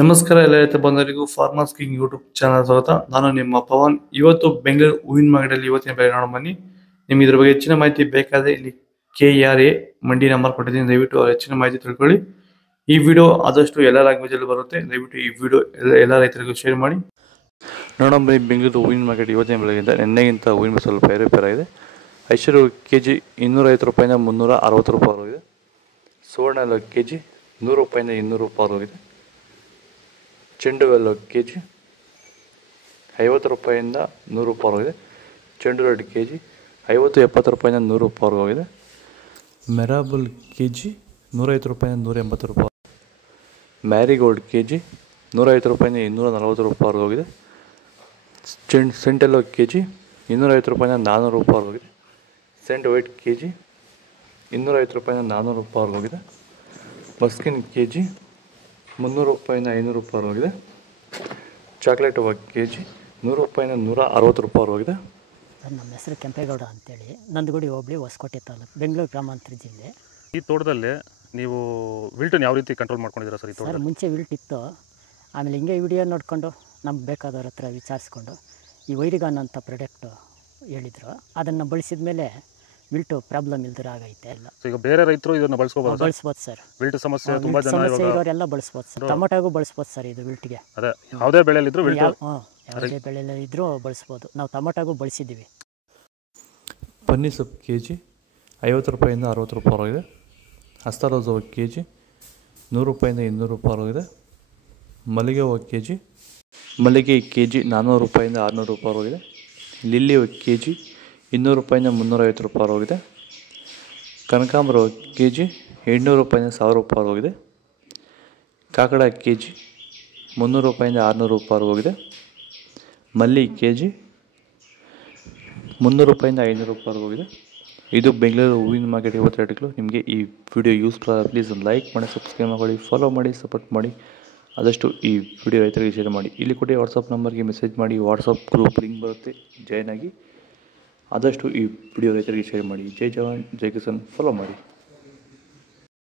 ನಮಸ್ಕಾರ ಎಲ್ಲ ರೈತ ಬಂಧುಗಳಿಗೂ ಫಾರ್ಮರ್ಸ್ ಕಿಂಗ್ ಯೂಟ್ಯೂಬ್ ಚಾನಲ್ ಸ್ವಾಗತ. ನಾನು ನಿಮ್ಮ ಪವನ್. ಇವತ್ತು ಬೆಂಗಳೂರು ಹೂವಿನ ಮಾರ್ಕೆಟಲ್ಲಿ ಇವತ್ತಿನ ಬೆಲೆ ನೋಡೋಣ ಬನ್ನಿ. ನಿಮ್ಗೆ ಇದ್ರ ಬಗ್ಗೆ ಹೆಚ್ಚಿನ ಮಾಹಿತಿ ಬೇಕಾದರೆ ಇಲ್ಲಿ KRA ಮಂಡಿ ನಂಬರ್ ಕೊಟ್ಟಿದ್ದೀನಿ, ದಯವಿಟ್ಟು ಹೆಚ್ಚಿನ ಮಾಹಿತಿ ತಿಳ್ಕೊಳ್ಳಿ. ಈ ವಿಡಿಯೋ ಆದಷ್ಟು ಎಲ್ಲ ಲ್ಯಾಂಗ್ವೇಜ್ ಅಲ್ಲಿ ಬರುತ್ತೆ, ದಯವಿಟ್ಟು ಈ ವಿಡಿಯೋ ಎಲ್ಲ ರೈತರಿಗೂ ಶೇರ್ ಮಾಡಿ. ನೋಡೋಣ ಬನ್ನಿ, ಬೆಂಗಳೂರು ಹೂವಿನ ಮಾರ್ಕೆಟ್ ಇವತ್ತಿನ ಬೆಲೆಗಿಂತ ನಿನ್ನೆಗಿಂತ ಹೂವಿನ ಬೆಲೆ ಸ್ವಲ್ಪ ಏರುಪೇರಾಗಿದೆ. ಐಶ್ವರ್ಯ KG 250 ರೂಪಾಯಿಂದ 360 ರೂಪಾಯಿ ಹೋಗಿದೆ. ಸುವರ್ಣ KG 100 ರೂಪಾಯಿಂದ 200 ರೂಪಾಯಿ ಹೋಗಿದೆ. ಚೆಂಡು ಹೂವೆಲ್ಲ KG 50 ರೂಪಾಯಿಂದ 100 ರೂಪಾಯಿ ಹೋಗಿದೆ. ಚೆಂಡು ರೆಡ್ KG 50-70 ರೂಪಾಯಿಂದ 100 ರೂಪಾಯಿ ಹೋಗಿದೆ. ಮೆರಾಬಲ್ KG 150 ರೂಪಾಯಿಂದ 180 ರೂಪಾಯಿ. ಮ್ಯಾರಿಗೋಲ್ಡ್ KG 150 ರೂಪಾಯಿಂದ 240 ರೂಪಾಯಿ ಹೋಗಿದೆ. ಸೆಂಟೆಲ್ಲೋ KG 250 ರೂಪಾಯಿಂದ 400 ರೂಪಾಯಿ ಹೋಗಿದೆ. ಸೆಂಟ್ ವೈಟ್ KG 250 ರೂಪಾಯಿಂದ 400 ರೂಪಾಯಿ ಹೋಗಿದೆ. ಮಸ್ಕಿನ್ KG 300 ರೂಪಾಯಿಂದ 500 ರೂಪಾಯಿ ಹೋಗಿದೆ. ಚಾಕ್ಲೇಟ್ ಹೂವು KG 100 ರೂಪಾಯಿಂದ 160 ರೂಪಾಯಿ ಹೋಗಿದೆ. ನಮ್ಮ ಹೆಸರು ಕೆಂಪೇಗೌಡ ಅಂತೇಳಿ, ನಂದಗುಡಿ ಹೋಬಳಿ ಹೊಸಕೋಟೆ ತಾಲೂಕು, ಬೆಂಗಳೂರು ಗ್ರಾಮಾಂತರ ಜಿಲ್ಲೆ. ಈ ತೋಟದಲ್ಲಿ ನೀವು ವಿಲ್ಟನ್ನು ಯಾವ ರೀತಿ ಕಂಟ್ರೋಲ್ ಮಾಡ್ಕೊಂಡಿದ್ದೀರಾ ಸರ್? ಈ ತೋಟ ಮುಂಚೆ ವಿಲ್ಟ್ ಇತ್ತು, ಆಮೇಲೆ ಹಿಂಗೆ ವಿಡಿಯೋ ನೋಡಿಕೊಂಡು ನಮ್ಗೆ ಬೇಕಾದವ್ರ ಹತ್ರ ವಿಚಾರಿಸ್ಕೊಂಡು ಈ ವೈರಿಗಾನ್ ಅಂತ ಪ್ರಾಡಕ್ಟು ಹೇಳಿದರು, ಅದನ್ನು ಬಳಸಿದ ಮೇಲೆ ವಿಲ್ಟು ಪ್ರಾಬ್ಲಮ್ ಇಲ್ದಿರ ಆಗೈತೆ ಎಲ್ಲ. ಈಗ ಬೇರೆ ರೈತರು ಇದನ್ನು ಬಳಸ್ಬೋದು ಸರ್. ವಿಲ್ಟ್ ಸಮಸ್ಯೆ ತುಂಬ ಜನ ಇರೋರೆಲ್ಲ ಬಳಸ್ಬೋದು ಸರ್. ಟೊಮೊಟೊಗೂ ಬಳಸ್ಬೋದು ಸರ್ ಇದು ವಿಲ್ಟ್ಗೆ. ಅದೇ ಯಾವುದೇ ಬೆಳೆಯಲ್ಲಿದ್ದರೂ ಯಾವುದೇ ಬೆಳೆಯಲ್ಲಿ ಇದ್ದರೂ ಬಳಸ್ಬೋದು. ನಾವು ಟೊಮೊಟೊಗೂ ಬಳಸಿದ್ದೀವಿ. ಪನ್ನೀರ್ ಸೊಪ್ಪು KG 50 ರೂಪಾಯಿಂದ 60 ರೂಪಾಯಿ ಹೋಗಿದೆ. ಹಸ್ತಾರೋಸ್ ಹೂವು KG 100 ರೂಪಾಯಿಂದ 200 ರೂಪಾಯಿ ಹೋಗಿದೆ. ಮಲ್ಲಿಗೆ ಹೂವು KG 400 ರೂಪಾಯಿಂದ 600 ರೂಪಾಯಿ ಹೋಗಿದೆ. ಲಿಲ್ಲಿ ಹೂವು KG 200 ರೂಪಾಯಿಂದ 350 ರೂಪಾಯಿ ಹೋಗಿದೆ. ಕನಕಾಂಬರ ಹೂವು KG 800 ರೂಪಾಯಿಂದ 1000 ರೂಪಾಯಿ ಹೋಗಿದೆ. ಕಾಕಡ KG 300 ರೂಪಾಯಿಂದ 600 ರೂಪಾಯಿ ಹೋಗಿದೆ. ಮಲ್ಲಿ KG 300 ರೂಪಾಯಿಂದ 500 ರೂಪಾಯಿ ಹೋಗಿದೆ. ಇದು ಬೆಂಗಳೂರು ಹೂವಿನ ಮಾರ್ಕೆಟ್ ಇವತ್ತು ರೇಟ್ಗಳು. ನಿಮಗೆ ಈ ವಿಡಿಯೋ ಯೂಸ್ಫುಲ್ ಆದರೆ ಪ್ಲೀಸ್ ಒಂದು ಲೈಕ್ ಮಾಡಿ, ಸಬ್ಸ್ಕ್ರೈಬ್ ಮಾಡಿ, ಫಾಲೋ ಮಾಡಿ, ಸಪೋರ್ಟ್ ಮಾಡಿ. ಆದಷ್ಟು ಈ ವಿಡಿಯೋ ರೈತರಿಗೆ ಶೇರ್ ಮಾಡಿ. ಇಲ್ಲಿ ಕೊಡಿ ವಾಟ್ಸಪ್ ನಂಬರ್ಗೆ ಮೆಸೇಜ್ ಮಾಡಿ, ವಾಟ್ಸಪ್ ಗ್ರೂಪ್ ಲಿಂಕ್ ಬರುತ್ತೆ, ಜಾಯ್ನ್ ಆಗಿ. ಆದಷ್ಟು ಈ ವಿಡಿಯೋ ರೈತರಿಗೆ ಶೇರ್ ಮಾಡಿ. ಜೈ ಜವಾನ್ ಜೈ ಕಿಸಾನ್, ಫಾಲೋ ಮಾಡಿ.